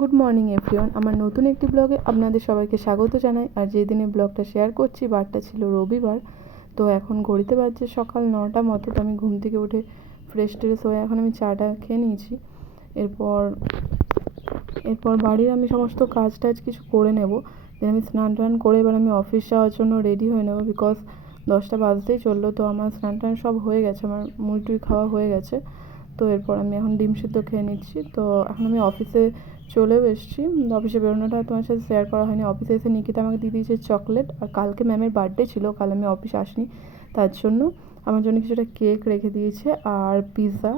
Good morning everyone, আমার নতুন একটি ব্লগে আপনাদের সবাইকে স্বাগত জানাই। আর যেই দিনে ব্লগটা শেয়ার করছি বারটা ছিল রবিবার। তো এখন ঘড়িতে বাজছে সকাল 9টা মতো। তো আমি ঘুম থেকে উঠে ফ্রেশ ট্রেশ হয়ে এখন আমি চাটা খেয়ে নিয়েছি। এরপর বাড়ির আমি সমস্ত কাজ টাজ কিছু করে নেব। দেন আমি স্নান টান করে এবার আমি অফিস যাওয়ার জন্য রেডি হয়ে নেব, বিকজ 10টা বাজতেই চললো। তো আমার স্নান টান সব হয়ে গেছে, আমার মুড়ি টুড়ি খাওয়া হয়ে গেছে। তো এরপর আমি এখন ডিম সিদ্ধ খেয়ে নিচ্ছি। তো এখন আমি অফিসে চলেও এসেছি। অফিসে বেরোনোটা তোমার সাথে শেয়ার করা হয়নি। অফিসে এসে নিকিতা আমাকে দিয়ে দিয়েছে চকলেট। আর কালকে ম্যামের বার্থডে ছিল, কাল আমি অফিসে আসিনি, তার জন্য আমার জন্য কিছুটা কেক রেখে দিয়েছে আর পিৎজা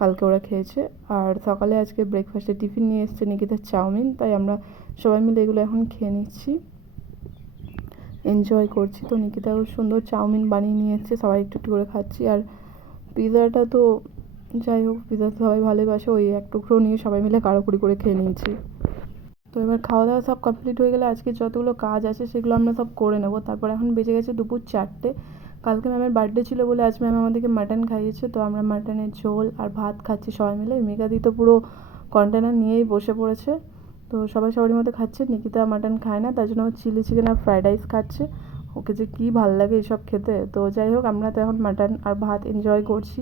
কালকে ওরা খেয়েছে। আর সকালে আজকে ব্রেকফাস্টে টিফিন নিয়ে এসেছে নিকিতার চাউমিন। তাই আমরা সবাই মিলে এগুলো এখন খেয়ে নিচ্ছি, এনজয় করছি। তো নিকিতাও সুন্দর চাউমিন বানিয়ে নিয়ে এসেছে, সবাই একটু একটু করে খাচ্ছি। আর পিৎজাটা তো যাই হোক, পিৎজা সবাই ভালোবাসে, ওই এক টুকরো নিয়ে সবাই মিলে কাড়াকুড়ি করে খেয়ে নিয়েছি। তো এবার খাওয়া দাওয়া সব কমপ্লিট হয়ে গেলে আজকে যতগুলো কাজ আছে সেগুলো আমরা সব করে নেব। তারপর এখন বেজে গেছে দুপুর 4টে। কালকে ম্যামের বার্থডে ছিল বলে আজ ম্যাম আমাদেরকে মাটন খাইয়েছে। তো আমরা মাটনের ঝোল আর ভাত খাচ্ছি সবাই মিলে। মেঘাদি তো পুরো কন্টেনার নিয়েই বসে পড়েছে। তো সবাই সবারই মধ্যে খাচ্ছে। নিকিতা মাটন খায় না, তার জন্য চিলি চিকেন আর ফ্রাইড রাইস খাচ্ছে। ওকে যে কী ভালো লাগে এইসব খেতে। তো যাই হোক, আমরা তো এখন মাটন আর ভাত এনজয় করছি।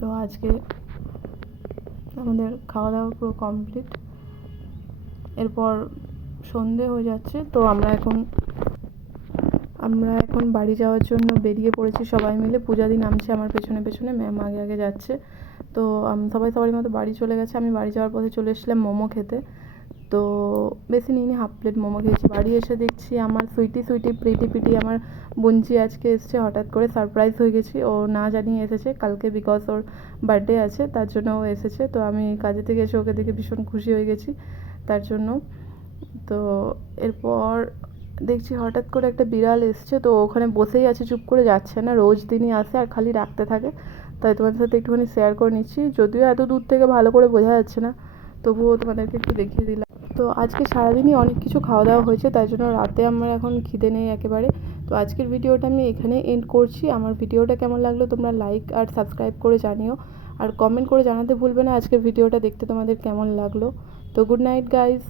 তো আজকে আমাদের খাওয়া দাওয়া পুরো কমপ্লিট। এরপর সন্ধে হয়ে যাচ্ছে। তো আমরা এখন বাড়ি যাওয়ার জন্য বেরিয়ে পড়েছি সবাই মিলে। পূজাদি নামছে আমার পেছনে পেছনে, ম্যাম আগে আগে যাচ্ছে। তো সবাই সবারই মতো বাড়ি চলে গেছে। আমি বাড়ি যাওয়ার পথে চলে এসেছিলাম মোমো খেতে। তো বেশি নিইনি, হাফ প্লেট মোমো খেয়েছি। বাড়ি এসে দেখছি আমার সুইটি প্রিটি পিটি আমার বোনজি আজকে এসছে হঠাৎ করে, সারপ্রাইজ হয়ে গেছি। ও না জানিয়ে এসেছে কালকে, বিকজ ওর বার্থডে আছে, তার জন্য ও এসেছে। তো আমি কাজে থেকে এসে ওকে দেখে ভীষণ খুশি হয়ে গেছি তার জন্য। তো এরপর দেখছি হঠাৎ করে একটা বিড়াল এসছে। তো ওখানে বসেই আছে, চুপ করে যাচ্ছে না। রোজ দিনই আসে আর খালি রাখতে থাকে। তাই তোমাদের সাথে একটুখানি শেয়ার করে নিচ্ছি, যদিও এত দূর থেকে ভালো করে বোঝা যাচ্ছে না, তবুও তোমাদেরকে একটু দেখিয়ে দিলাম। তো আজকে সারাদিনই অনেক কিছু খাওয়া দাওয়া হয়েছে, তাই জন্য রাতে আমার এখন খিদে নেই একেবারে। তো আজকের ভিডিওটা আমি এখানেই এন্ড করছি। আমার ভিডিওটা কেমন লাগলো তোমরা লাইক আর সাবস্ক্রাইব করে জানিও, আর কমেন্ট করে জানাতে ভুলবে না আজকের ভিডিওটা দেখতে তোমাদের কেমন লাগলো। তো গুড নাইট গাইজ।